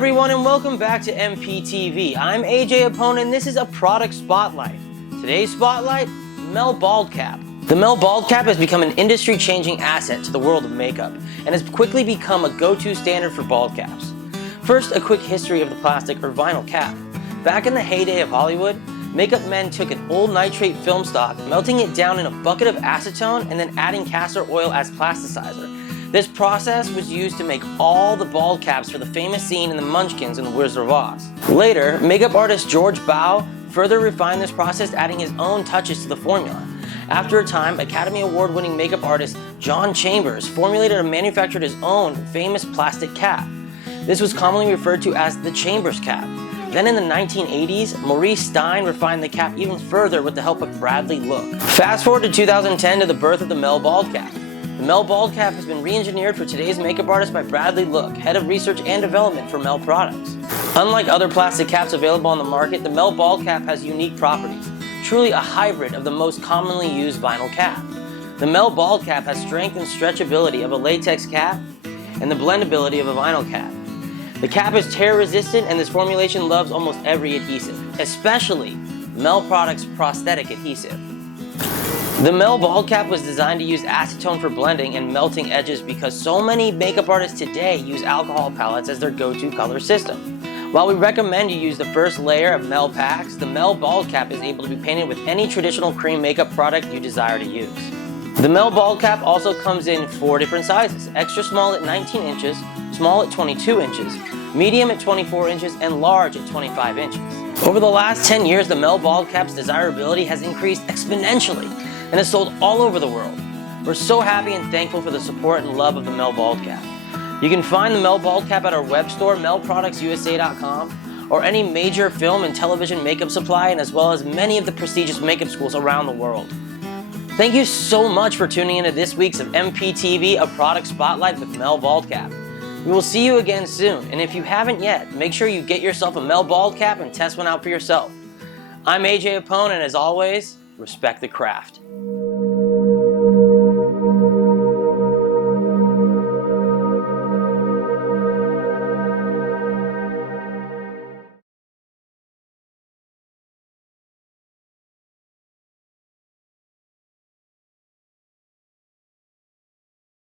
everyone, and welcome back to MPTV. I'm AJ Apone, and this is a product spotlight. Today's spotlight, Mel Baldcap. The Mel Baldcap has become an industry-changing asset to the world of makeup and has quickly become a go-to standard for bald caps. First, a quick history of the plastic or vinyl cap. Back in the heyday of Hollywood, makeup men took an old nitrate film stock, melting it down in a bucket of acetone and then adding castor oil as plasticizer. This process was used to make all the bald caps for the famous scene in The Munchkins in The Wizard of Oz. Later, makeup artist George Bow further refined this process, adding his own touches to the formula. After a time, Academy Award-winning makeup artist John Chambers formulated and manufactured his own famous plastic cap. This was commonly referred to as the Chambers cap. Then in the 1980s, Maurice Stein refined the cap even further with the help of Bradley Look. Fast forward to 2010 to the birth of the Mel Baldcap. The Mel Baldcap has been re-engineered for today's makeup artist by Bradley Look, head of research and development for Mel products. Unlike other plastic caps available on the market, the Mel Baldcap has unique properties, truly a hybrid of the most commonly used vinyl cap. The Mel Baldcap has strength and stretchability of a latex cap and the blendability of a vinyl cap. The cap is tear resistant, and this formulation loves almost every adhesive, especially Mel Products prosthetic adhesive. The Mel Baldcap was designed to use acetone for blending and melting edges because so many makeup artists today use alcohol palettes as their go-to color system. While we recommend you use the first layer of Mel packs, the Mel Baldcap is able to be painted with any traditional cream makeup product you desire to use. The Mel Baldcap also comes in 4 different sizes: extra small at 19 inches, small at 22 inches, medium at 24 inches, and large at 25 inches. Over the last 10 years, the Mel Baldcap's desirability has increased exponentially and is sold all over the world. We're so happy and thankful for the support and love of the Mel Baldcap. You can find the Mel Baldcap at our web store, melproductsusa.com, or any major film and television makeup supply, and as well as many of the prestigious makeup schools around the world. Thank you so much for tuning into this week's of MPTV, a product spotlight with Mel Baldcap. We will see you again soon, and if you haven't yet, make sure you get yourself a Mel Baldcap and test one out for yourself. I'm AJ Apone, and as always, respect the craft.